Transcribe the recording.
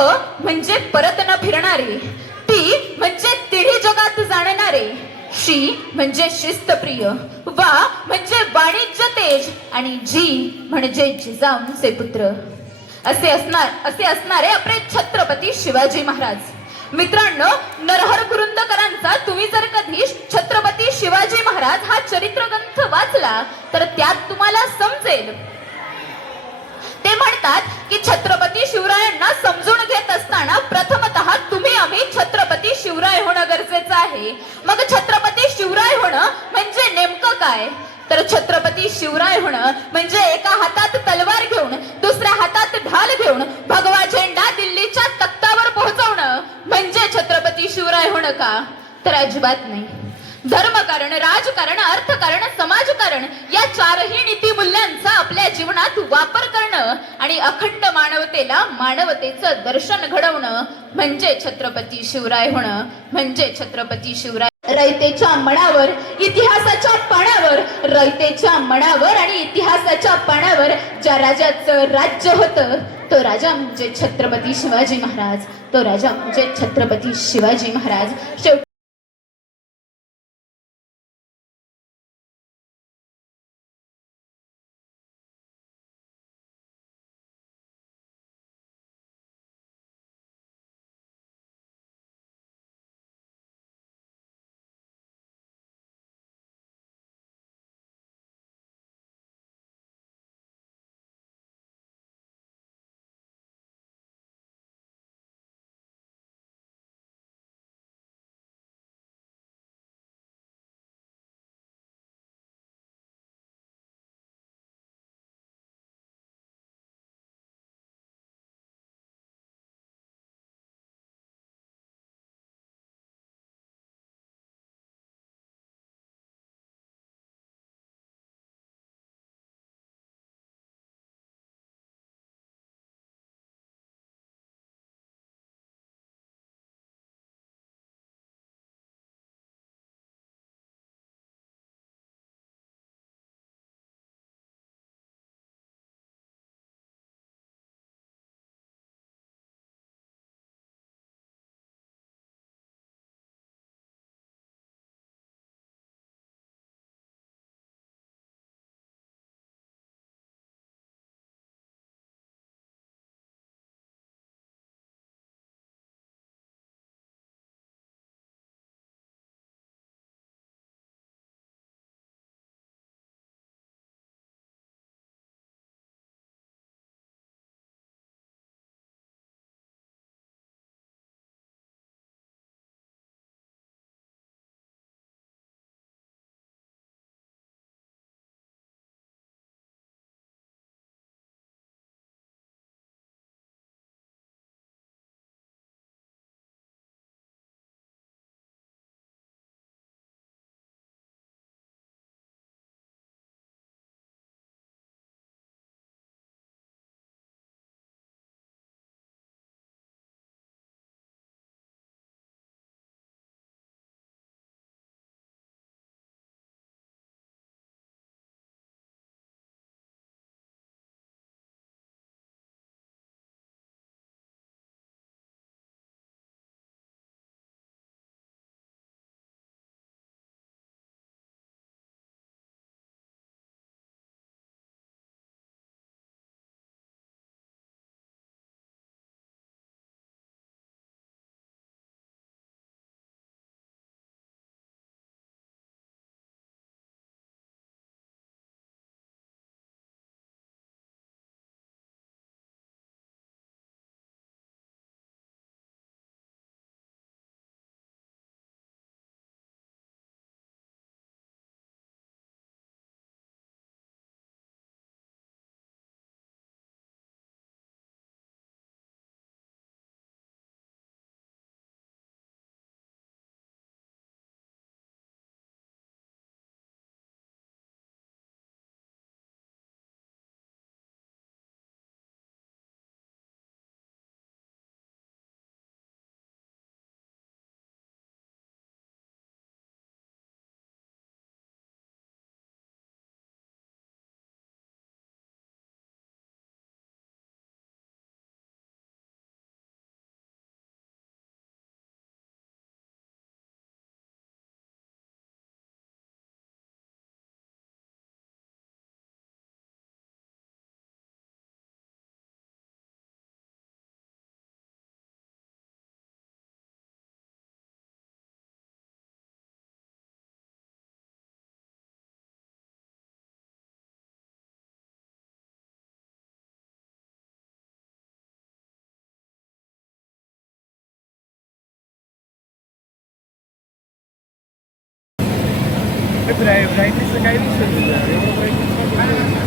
म्हणजे परत न फिरणारे, ती म्हणजे तिढी जगात जाणणारे, शी म्हणजे शिस्तप्रिय, वा म्हणजे वाणिज्य तेज, आणि जी म्हणजे जिजाऊंचे पुत्र. असे असणारे आपले छत्रपती शिवाजी महाराज. मित्रांनो, नरहर कुरुंदकरांचा तुम्ही जर कधी छत्रपती शिवाजी महाराज हा चरित्रग्रंथ वाचला तर त्यात तुम्हाला समजेल. ते म्हणतात की छत्रपती शिवरायांना समजून घेत असताना प्रथमतः तुम्ही आम्ही छत्रपती शिवराय होणं गरजेचं आहे. मग छत्रपती शिवराय होणं म्हणजे नेमकं काय? तर छत्रपती शिवराय होणं म्हणजे एका हातात तलवार घेऊन दुसऱ्या हातात ढाल घेऊन भगवा झेंडा दिल्लीच्या तख्तावर पोहोचवणं म्हणजे छत्रपती शिवराय होणं का? तर अजिबात नाही. धर्मकारण, राजकारण, अर्थकारण, समाजकारण या चारही नीतिमूल्यांचा आपल्या जीवनात वापर करणं आणि अखंड मानवतेला मानवतेचं दर्शन घडवणं म्हणजे छत्रपती शिवराय होणं म्हणजे छत्रपती शिवराय. रयतेच्या मनावर, इतिहासाच्या पाण्यावर, रयतेच्या मनावर आणि इतिहासाच्या पाण्यावर ज्या राजाचं राज्य होतं तो राजा म्हणजे छत्रपती शिवाजी महाराज. तो राजा म्हणजे छत्रपती शिवाजी महाराज. ब्राईटनेसचं काय विषय एवढं ब्राईटनेस